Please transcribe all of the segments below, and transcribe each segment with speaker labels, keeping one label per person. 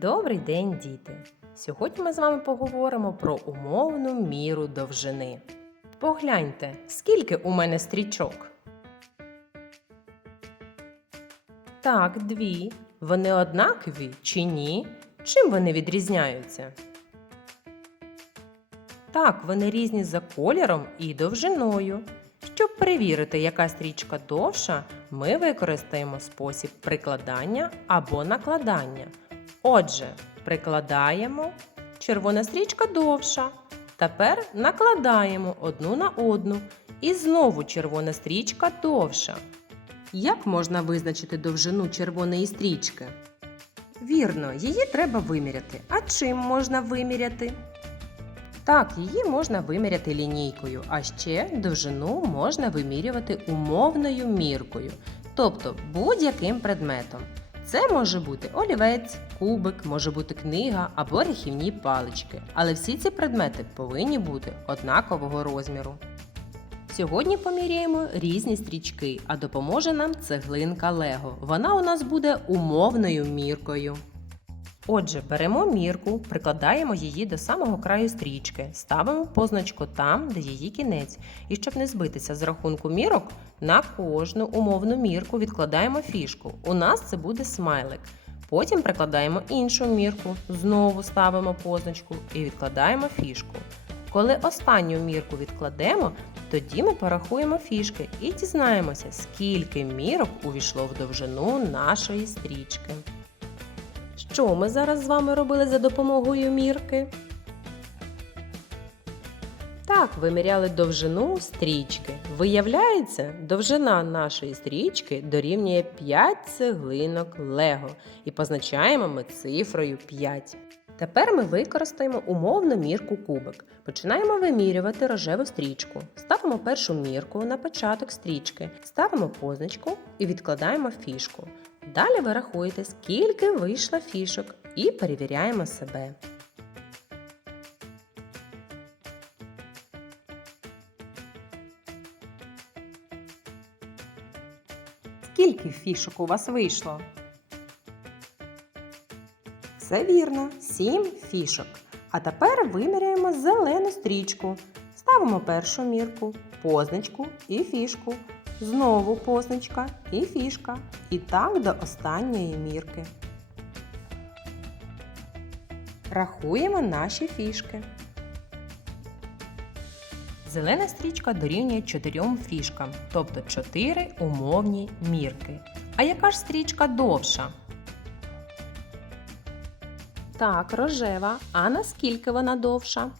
Speaker 1: Добрий день, діти! Сьогодні ми з вами поговоримо про умовну міру довжини. Погляньте, скільки у мене стрічок. Так, дві. Вони однакові чи ні? Чим вони відрізняються? Так, вони різні за кольором і довжиною. Щоб перевірити, яка стрічка довша, ми використаємо спосіб прикладання або накладання. Отже, прикладаємо, червона стрічка довша. Тепер накладаємо одну на одну і знову червона стрічка довша. Як можна визначити довжину червоної стрічки? Вірно, її треба виміряти. А чим можна виміряти? Так, її можна виміряти лінійкою, а ще довжину можна вимірювати умовною міркою, тобто будь-яким предметом. Це може бути олівець, кубик, може бути книга або рахівні палички, але всі ці предмети повинні бути однакового розміру. Сьогодні поміряємо різні стрічки, а допоможе нам цеглинка Лего. Вона у нас буде умовною міркою. Отже, беремо мірку, прикладаємо її до самого краю стрічки, ставимо позначку там, де її кінець. І щоб не збитися з рахунку мірок, на кожну умовну мірку відкладаємо фішку. У нас це буде смайлик. Потім прикладаємо іншу мірку, знову ставимо позначку і відкладаємо фішку. Коли останню мірку відкладемо, тоді ми порахуємо фішки і дізнаємося, скільки мірок увійшло в довжину нашої стрічки. Що ми зараз з вами робили за допомогою мірки? Так, виміряли довжину стрічки. Виявляється, довжина нашої стрічки дорівнює 5 цеглинок Лего і позначаємо ми цифрою 5. Тепер ми використаємо умовну мірку кубик. Починаємо вимірювати рожеву стрічку. Ставимо першу мірку на початок стрічки, ставимо позначку і відкладаємо фішку. Далі ви рахуєте, скільки вийшло фішок, і перевіряємо себе. Скільки фішок у вас вийшло? Все вірно, 7 фішок. А тепер виміряємо зелену стрічку. Ставимо першу мірку, позначку і фішку. Знову позначка і фішка. І так до останньої мірки. Рахуємо наші фішки. Зелена стрічка дорівнює 4 фішкам, тобто 4 умовні мірки. А яка ж стрічка довша? Так, рожева. А наскільки вона довша?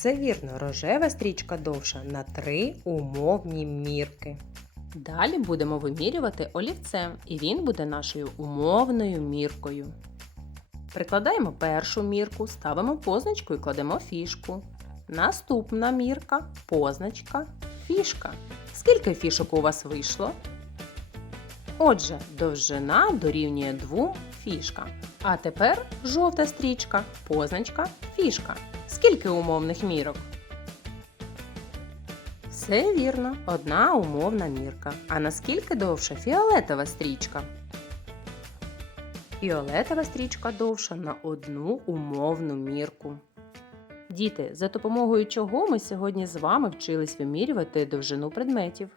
Speaker 1: Все вірно, рожева стрічка довша на 3 умовні мірки. Далі будемо вимірювати олівцем, і він буде нашою умовною міркою. Прикладаємо першу мірку, ставимо позначку і кладемо фішку. Наступна мірка, позначка, фішка. Скільки фішок у вас вийшло? Отже, довжина дорівнює 2 фішка. А тепер жовта стрічка, позначка, фішка. Скільки умовних мірок? Все вірно, одна умовна мірка. А наскільки довша фіолетова стрічка? Фіолетова стрічка довша на одну умовну мірку. Діти, за допомогою чого ми сьогодні з вами вчились вимірювати довжину предметів?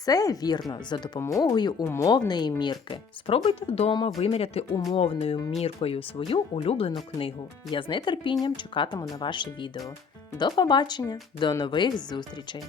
Speaker 1: Все вірно, за допомогою умовної мірки. Спробуйте вдома виміряти умовною міркою свою улюблену книгу. Я з нетерпінням чекатиму на ваше відео. До побачення, до нових зустрічей!